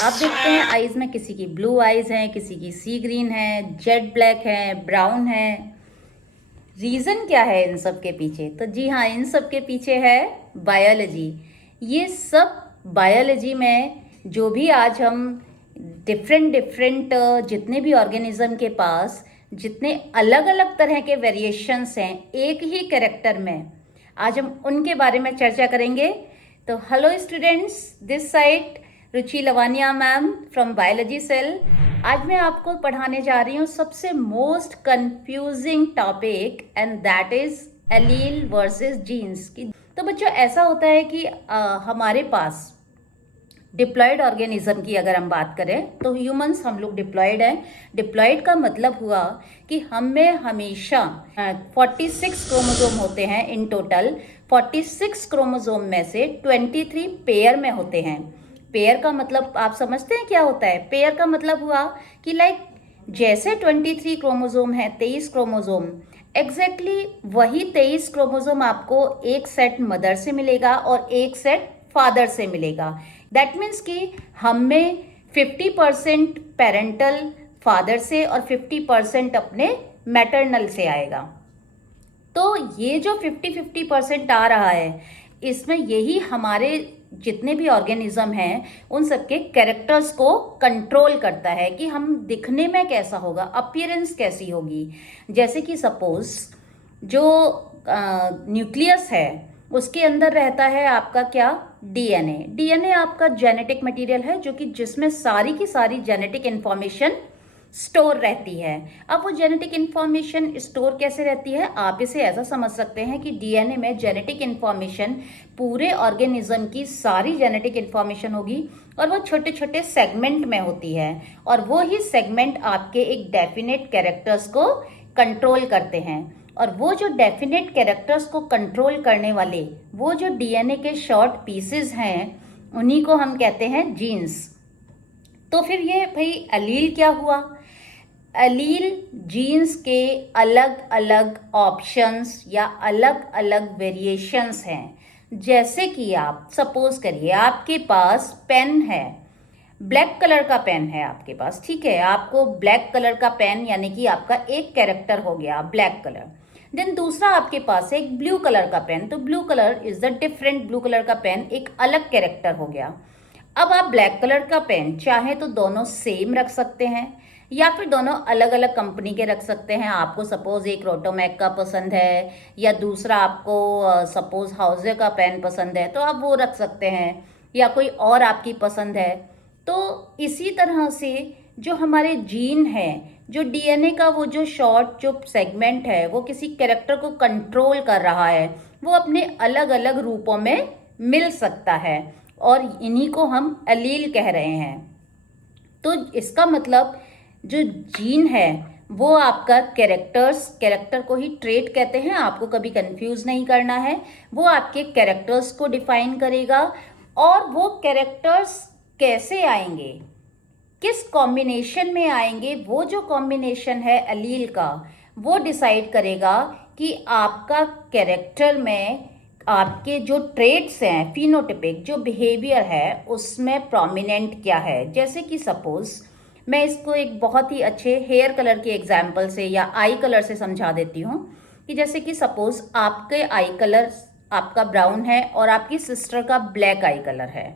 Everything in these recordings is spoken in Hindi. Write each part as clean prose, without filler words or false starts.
आप देखते हैं आईज में किसी की ब्लू आईज हैं, किसी की सी ग्रीन है, जेट ब्लैक है, ब्राउन है। रीजन क्या है इन सब के पीछे? तो जी हाँ, इन सब के पीछे है बायोलॉजी। ये सब बायोलॉजी में जो भी आज हम डिफरेंट जितने भी ऑर्गेनिज्म के पास जितने अलग अलग तरह के वेरिएशंस हैं एक ही कैरेक्टर में, आज हम उनके बारे में चर्चा करेंगे। तो hello students, this side Ruchi Lavania ma'am from biology cell. आज मैं आपको पढ़ाने जा रही हूँ सबसे most confusing topic, and that is allele versus genes की। तो बच्चों, ऐसा होता है कि हमारे पास डिप्लॉयड ऑर्गेनिज्म की अगर हम बात करें तो ह्यूमंस हम लोग डिप्लॉयड हैं। डिप्लॉयड का मतलब हुआ कि हमें हमेशा 46 क्रोमोसोम होते हैं इन टोटल। 46 क्रोमोसोम में से 23 पेयर में होते हैं। पेयर का मतलब आप समझते हैं क्या होता है? पेयर का मतलब हुआ कि जैसे 23 क्रोमोसोम है, 23 क्रोमोसोम, एग्जैक्टली वही 23 क्रोमोसोम आपको एक सेट मदर से मिलेगा और एक सेट फादर से मिलेगा। दैट मीन्स कि हमें 50% पेरेंटल फादर से और 50% अपने मैटरनल से आएगा। तो ये जो 50-50% आ रहा है, इसमें यही हमारे जितने भी ऑर्गेनिज्म हैं उन सबके कैरेक्टर्स को कंट्रोल करता है कि हम दिखने में कैसा होगा, अपीयरेंस कैसी होगी। जैसे कि सपोज जो न्यूक्लियस है उसके अंदर रहता है आपका क्या? डीएनए। डीएनए आपका जेनेटिक मटेरियल है जो कि जिसमें सारी की सारी जेनेटिक इंफॉर्मेशन स्टोर रहती है। अब वो जेनेटिक इंफॉर्मेशन स्टोर कैसे रहती है? आप इसे ऐसा समझ सकते हैं कि डीएनए में जेनेटिक इंफॉर्मेशन पूरे ऑर्गेनिज्म की सारी जेनेटिक इंफॉर्मेशन होगी और वो छोटे छोटे सेगमेंट में होती है, और वो ही सेगमेंट आपके एक डेफिनेट कैरेक्टर्स को कंट्रोल करते हैं। और वो जो डेफिनेट कैरेक्टर्स को कंट्रोल करने वाले वो जो डीएनए के शॉर्ट पीसेस हैं, उन्हीं को हम कहते हैं जीन्स। तो फिर ये भाई एलील क्या हुआ? एलील जीन्स के अलग अलग ऑप्शंस या अलग अलग वेरिएशंस हैं। जैसे कि आप सपोज करिए आपके पास पेन है, ब्लैक कलर का पेन है आपके पास, ठीक है? आपको ब्लैक कलर का पेन यानी कि आपका एक कैरेक्टर हो गया ब्लैक कलर। देन दूसरा आपके पास है एक ब्लू कलर का पेन, तो blue colour is the different, blue colour का पेन एक अलग कैरेक्टर हो गया। अब आप ब्लैक कलर का पेन चाहे तो दोनों सेम रख सकते हैं या फिर दोनों अलग अलग कंपनी के रख सकते हैं। आपको सपोज एक रोटोमैक का पसंद है या दूसरा आपको सपोज हाउजे का पेन पसंद है तो आप वो रख सकते हैं, या कोई और आपकी पसंद है। तो इसी तरह से जो हमारे जीन है, जो डीएनए का वो जो शॉर्ट जो सेगमेंट है वो किसी कैरेक्टर को कंट्रोल कर रहा है, वो अपने अलग अलग रूपों में मिल सकता है और इन्हीं को हम एलील कह रहे हैं। तो इसका मतलब जो जीन है वो आपका कैरेक्टर को ही ट्रेट कहते हैं। आपको कभी कंफ्यूज नहीं करना है, वो आपके कैरेक्टर्स को डिफाइन करेगा। और वो कैरेक्टर्स कैसे आएंगे, किस कॉम्बिनेशन में आएंगे, वो जो कॉम्बिनेशन है एलील का वो डिसाइड करेगा कि आपका कैरेक्टर में आपके जो ट्रेट्स हैं, फिनोटिपिक जो बिहेवियर है उसमें प्रोमिनेंट क्या है। जैसे कि सपोज मैं इसको एक बहुत ही अच्छे हेयर कलर के एग्जाम्पल से या आई कलर से समझा देती हूँ कि जैसे कि सपोज आपके आई कलर आपका ब्राउन है और आपकी सिस्टर का ब्लैक आई कलर है।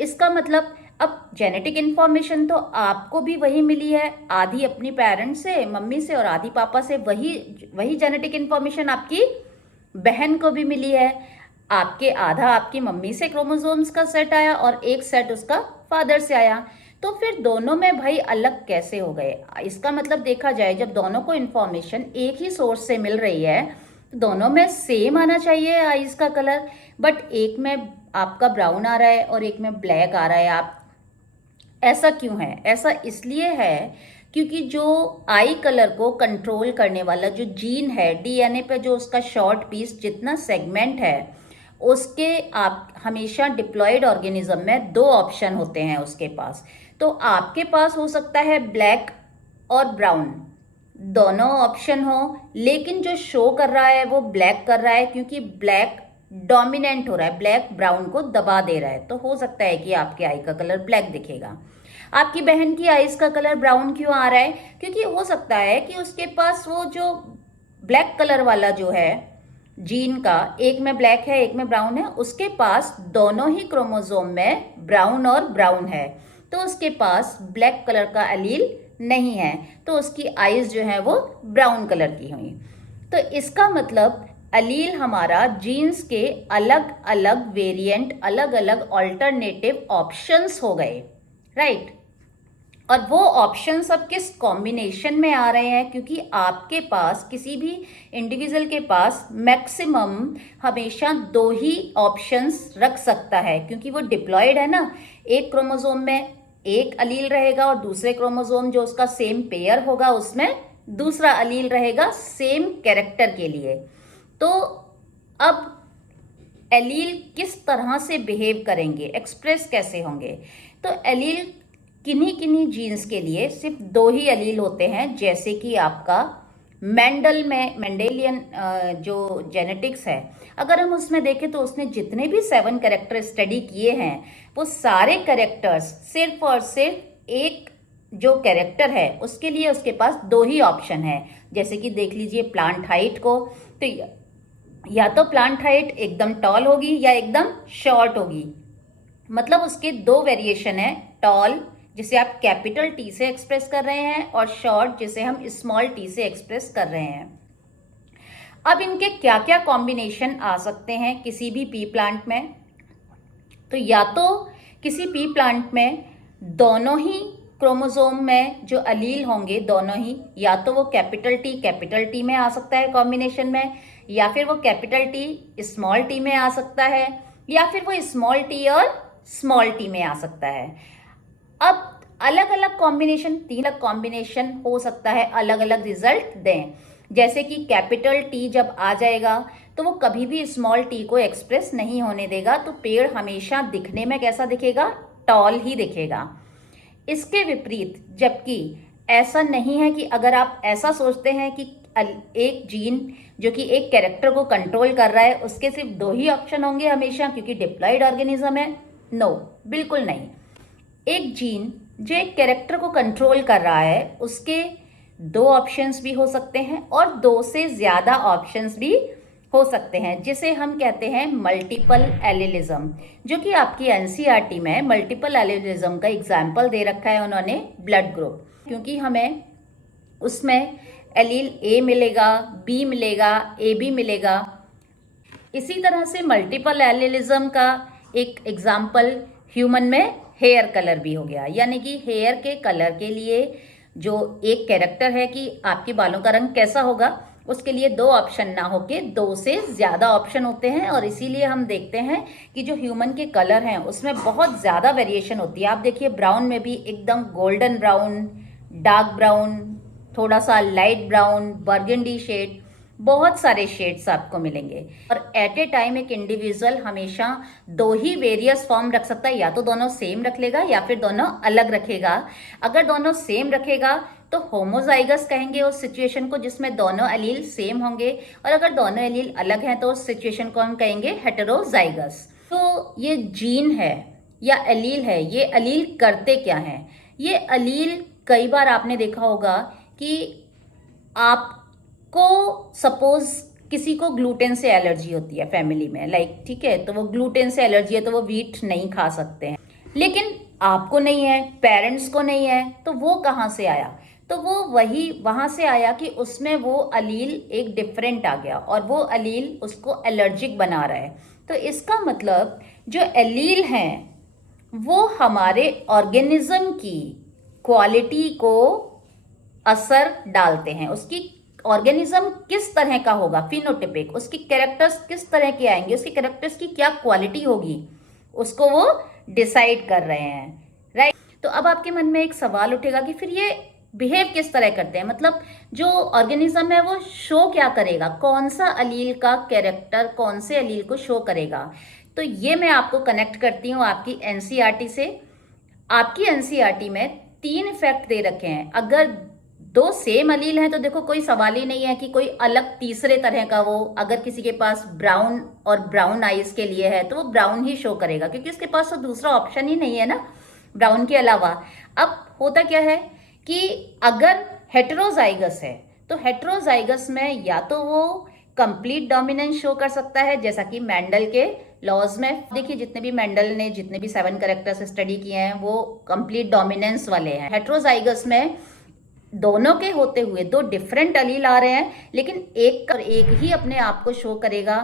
इसका मतलब अब जेनेटिक इन्फॉर्मेशन तो आपको भी वही मिली है, आधी अपनी पेरेंट्स से, मम्मी से, और आधी पापा से। वही जेनेटिक इन्फॉर्मेशन आपकी बहन को भी मिली है। आपके आधा आपकी मम्मी से क्रोमोसोम्स का सेट आया और एक सेट उसका फादर से आया। तो फिर दोनों में भाई अलग कैसे हो गए? इसका मतलब देखा जाए जब दोनों को इन्फॉर्मेशन एक ही सोर्स से मिल रही है तो दोनों में सेम आना चाहिए आईज का कलर, बट एक में आपका ब्राउन आ रहा है और एक में ब्लैक आ रहा है। आप ऐसा क्यों है? ऐसा इसलिए है क्योंकि जो आई कलर को कंट्रोल करने वाला जो जीन है डीएनए पे, जो उसका शॉर्ट पीस जितना सेगमेंट है उसके आप हमेशा डिप्लॉयड ऑर्गेनिज्म में दो ऑप्शन होते हैं उसके पास। तो आपके पास हो सकता है ब्लैक और ब्राउन, दोनों ऑप्शन हो, लेकिन जो शो कर रहा है वो ब्लैक कर रहा है क्योंकि ब्लैक डोमिनेंट हो रहा है, ब्लैक ब्राउन को दबा दे रहा है, तो हो सकता है कि आपके आई का कलर ब्लैक दिखेगा। आपकी बहन की आईज का कलर ब्राउन क्यों आ रहा है? क्योंकि हो सकता है कि उसके पास वो जो ब्लैक कलर वाला जो है जीन का, एक में ब्लैक है एक में ब्राउन है, उसके पास दोनों ही क्रोमोसोम में ब्राउन और ब्राउन है, तो उसके पास ब्लैक कलर का एलील नहीं है, तो उसकी आईज जो है वो ब्राउन कलर की हुई। तो इसका मतलब एलील हमारा जीन्स के अलग अलग वेरिएंट, अलग अलग ऑल्टरनेटिव ऑप्शंस हो गए, राइट। और वो ऑप्शन सब किस कॉम्बिनेशन में आ रहे हैं? क्योंकि आपके पास किसी भी इंडिविजुअल के पास मैक्सिमम हमेशा 2 ही ऑप्शंस रख सकता है, क्योंकि वो डिप्लॉयड है ना। एक क्रोमोसोम में एक अलील रहेगा और दूसरे क्रोमोसोम जो उसका सेम पेयर होगा उसमें दूसरा अलील रहेगा सेम कैरेक्टर के लिए। तो अब एलील किस तरह से बिहेव करेंगे, एक्सप्रेस कैसे होंगे? तो एलील किन्हीं किन्हीं जीन्स के लिए सिर्फ 2 ही एलील होते हैं, जैसे कि आपका मेंडेलियन जो जेनेटिक्स है, अगर हम उसमें देखें तो उसने जितने भी 7 कैरेक्टर स्टडी किए हैं वो सारे कैरेक्टर्स सिर्फ और सिर्फ एक जो कैरेक्टर है उसके लिए उसके पास 2 ही ऑप्शन है। जैसे कि देख लीजिए प्लांट हाइट को, तो या तो प्लांट हाइट एकदम टॉल होगी या एकदम शॉर्ट होगी। मतलब उसके 2 वेरिएशन है, टॉल जिसे आप कैपिटल टी से एक्सप्रेस कर रहे हैं और शॉर्ट जिसे हम स्मॉल टी से एक्सप्रेस कर रहे हैं। अब इनके क्या क्या कॉम्बिनेशन आ सकते हैं किसी भी पी प्लांट में? तो या तो किसी पी प्लांट में दोनों ही क्रोमोसोम में जो अलील होंगे दोनों ही, या तो वो कैपिटल टी में आ सकता है कॉम्बिनेशन में, या फिर वो कैपिटल टी स्मॉल टी में आ सकता है, या फिर वो स्मॉल टी और स्मॉल टी में आ सकता है। अब अलग अलग कॉम्बिनेशन, 3 अलग कॉम्बिनेशन हो सकता है, अलग अलग रिजल्ट दें। जैसे कि कैपिटल टी जब आ जाएगा तो वो कभी भी स्मॉल टी को एक्सप्रेस नहीं होने देगा, तो पेड़ हमेशा दिखने में कैसा दिखेगा? टॉल ही दिखेगा। इसके विपरीत जबकि ऐसा नहीं है कि अगर आप ऐसा सोचते हैं कि एक जीन जो कि एक कैरेक्टर को कंट्रोल कर रहा है उसके सिर्फ 2 ही ऑप्शन होंगे हमेशा क्योंकि डिप्लॉयड ऑर्गेनिज्म है, नो, बिल्कुल नहीं। एक जीन जो एक कैरेक्टर को कंट्रोल कर रहा है उसके 2 ऑप्शंस भी हो सकते हैं और 2 से ज्यादा ऑप्शंस भी हो सकते हैं, जिसे हम कहते हैं मल्टीपल एलिलिज्म, जो कि आपकी एनसीईआरटी में मल्टीपल एलिलिज्म का एग्जाम्पल दे रखा है उन्होंने ब्लड ग्रुप, क्योंकि हमें उसमें एलील ए मिलेगा, बी मिलेगा, ए बी मिलेगा। इसी तरह से मल्टीपल एलिलिज्म का एक एग्जाम्पल ह्यूमन में हेयर कलर भी हो गया, यानी कि हेयर के कलर के लिए जो एक कैरेक्टर है कि आपके बालों का रंग कैसा होगा, उसके लिए 2 ऑप्शन ना होके 2 से ज्यादा ऑप्शन होते हैं। और इसीलिए हम देखते हैं कि जो ह्यूमन के कलर हैं उसमें बहुत ज्यादा वेरिएशन होती है। आप देखिए ब्राउन में भी एकदम गोल्डन ब्राउन, डार्क ब्राउन, थोड़ा सा लाइट ब्राउन, बर्गेंडी शेड, बहुत सारे शेड्स आपको मिलेंगे। और एट ए टाइम एक इंडिविजुअल हमेशा 2 ही वेरियस फॉर्म रख सकता है, या तो दोनों सेम रख लेगा या फिर दोनों अलग रखेगा। अगर दोनों सेम रखेगा तो होमोजाइगस कहेंगे उस सिचुएशन को जिसमें दोनों एलील सेम होंगे, और अगर दोनों एलील अलग हैं तो उस सिचुएशन को हम कहेंगे हेटेरोजाइगस। तो ये जीन है या एलील है, ये एलील करते क्या हैं? ये एलील कई बार आपने देखा होगा कि आपको सपोज किसी को ग्लूटेन से एलर्जी होती है फैमिली में, लाइक ठीक है, तो वो ग्लूटेन से एलर्जी है तो वो व्हीट नहीं खा सकते हैं, लेकिन आपको नहीं है, पेरेंट्स को नहीं है, तो वो कहाँ से आया? तो वो वहां से आया कि उसमें वो अलील एक डिफरेंट आ गया और वो अलील उसको एलर्जिक बना रहा है। तो इसका मतलब जो एलील हैं वो हमारे ऑर्गेनिज्म की क्वालिटी को असर डालते हैं। उसकी ऑर्गेनिज्म किस तरह का होगा, फिनोटिपिक, उसकी कैरेक्टर्स किस तरह के आएंगे, उसकी कैरेक्टर्स की क्या क्वालिटी होगी, उसको वो डिसाइड कर रहे हैं, राइट। तो अब आपके मन में एक सवाल उठेगा कि फिर ये बिहेव किस तरह करते हैं, मतलब जो ऑर्गेनिज्म है वो शो क्या करेगा, कौन सा अलील का कैरेक्टर कौन से अलील को शो करेगा। तो ये मैं आपको कनेक्ट करती हूँ आपकी एनसीईआरटी से। आपकी एनसीईआरटी में 3 इफेक्ट दे रखे हैं। अगर दो सेम अलील हैं तो देखो कोई सवाल ही नहीं है कि कोई अलग तीसरे तरह का वो, अगर किसी के पास ब्राउन और ब्राउन आइज के लिए है तो वो ब्राउन ही शो करेगा, क्योंकि उसके पास तो दूसरा ऑप्शन ही नहीं है ना ब्राउन के अलावा। अब होता क्या है कि अगर हेटेरोजाइगस है तो हेटेरोजाइगस में या तो वो कंप्लीट डोमिनेंस शो कर सकता है, जैसा कि मेंडल के लॉज में देखिए, जितने भी मेंडल ने जितने भी 7 कैरेक्टर्स स्टडी किए हैं वो कंप्लीट डोमिनेंस वाले हैं। हेटेरोजाइगस में दोनों के होते हुए दो डिफरेंट अलील आ रहे हैं, लेकिन एक ही अपने आप को शो करेगा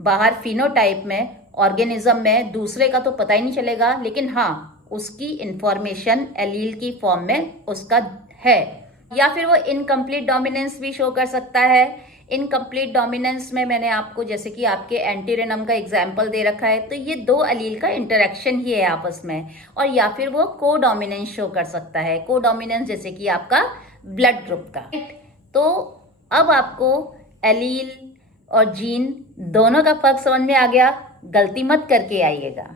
बाहर फिनोटाइप में, ऑर्गेनिज्म में, दूसरे का तो पता ही नहीं चलेगा, लेकिन हाँ उसकी इंफॉर्मेशन एलील की फॉर्म में उसका है। या फिर वो इनकम्प्लीट डोमिनेंस भी शो कर सकता है। इनकम्प्लीट डोमिनेंस में मैंने आपको जैसे कि आपके एंटीरेनम का एग्जाम्पल दे रखा है, तो ये दो अलील का इंटरेक्शन ही है आपस में। और या फिर वो को डोमिनेंस शो कर सकता है, को डोमिनेंस जैसे कि आपका ब्लड ग्रुप का। तो अब आपको एलील और जीन दोनों का फर्क समझ में आ गया, गलती मत करके आइएगा।